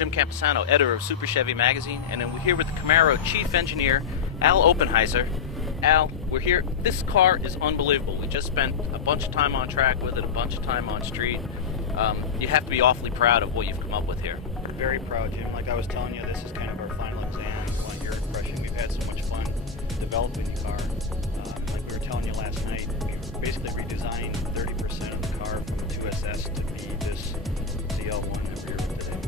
Jim Campisano, editor of Super Chevy Magazine, and then we're here with the Camaro Chief Engineer, Al Oppenheiser. Al, we're here. This car is unbelievable. We just spent a bunch of time on track with it, a bunch of time on street. You have to be awfully proud of what you've come up with here. Very proud, Jim. Like I was telling you, this is kind of our final exam. We want your impression. We've had so much fun developing the car. Like we were telling you last night, we basically redesigned 30% of the car from 2SS to be this ZL1 that we're here today.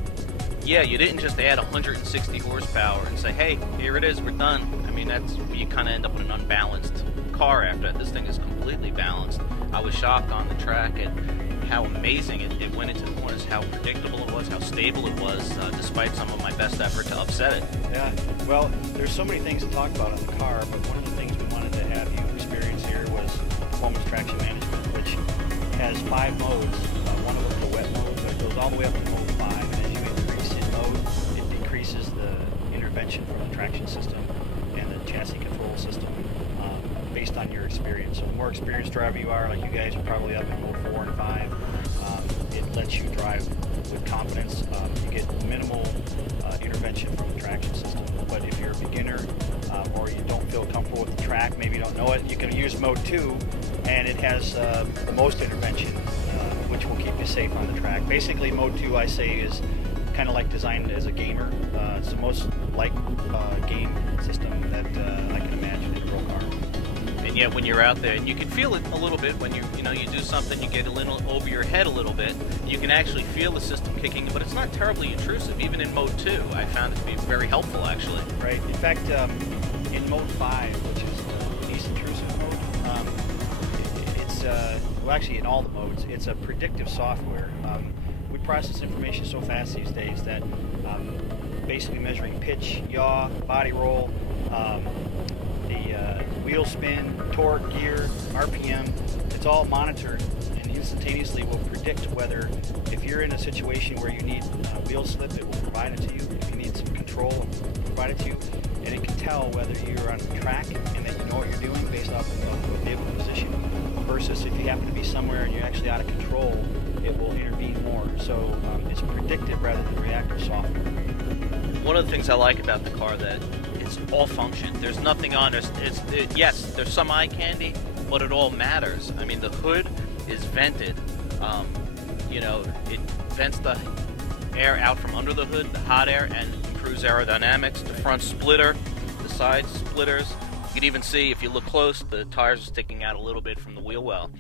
Yeah, you didn't just add 160 horsepower and say, hey, here it is, we're done. I mean, that's, you kind of end up with an unbalanced car after that. This thing is completely balanced. I was shocked on the track at how amazing it went into the corners, how predictable it was, how stable it was, despite some of my best effort to upset it. Yeah, well, there's so many things to talk about on the car, but one of the things we wanted to have you experience here was performance traction management, which has 5 modes. One of them is the wet mode, but it goes all the way up to mode 5, and as you increase in mode, it decreases the intervention from the traction system and the chassis control system based on your experience. So the more experienced driver you are, like you guys are probably up in mode 4 and 5, it lets you drive with confidence. You get minimal intervention from the traction system. But if you're a beginner or you don't feel comfortable with the track, maybe you don't know it, you can use mode 2, and it has the most intervention, which will keep you safe on the track. Basically, mode 2, I say, is kind of like designed as a gamer. It's the most like game system that I can imagine in a real car. And yet, when you're out there, and you can feel it a little bit when you do something, you get a little over your head a little bit. You can actually feel the system kicking, but it's not terribly intrusive. Even in mode 2, I found it to be very helpful, actually. Right. In fact, in mode 5, which is the least intrusive mode, it's well, actually in all the modes, it's a predictive software. We process information so fast these days that basically measuring pitch, yaw, body roll, the wheel spin, torque, gear, RPM, it's all monitored and instantaneously will predict whether, if you're in a situation where you need wheel slip, it will provide it to you. If you need some control, it will provide it to you. And it can tell whether you're on the track and that you know what you're doing based off of vehicle position, versus if you happen to be somewhere and you're actually out of control, it will intervene more. So it's predictive rather than reactive software. One of the things I like about the car that it's all function. There's nothing on it. Yes, there's some eye candy, but it all matters. I mean, the hood is vented. It vents the air out from under the hood, the hot air, and improves aerodynamics. The front splitter, the side splitters. You can even see, if you look close, the tires are sticking out a little bit from the wheel well.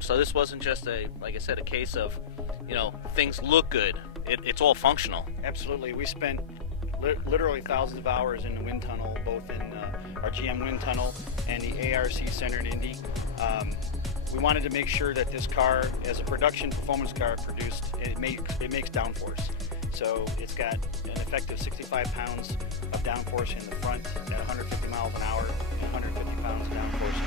So this wasn't just like I said, a case of, things look good. It's all functional. Absolutely. We spent literally thousands of hours in the wind tunnel, both in our GM wind tunnel and the ARC Center in Indy. We wanted to make sure that this car, as a production performance car produced, it makes downforce. So it's got an effective 65 pounds of downforce in the front at 150 miles an hour and 150 pounds of downforce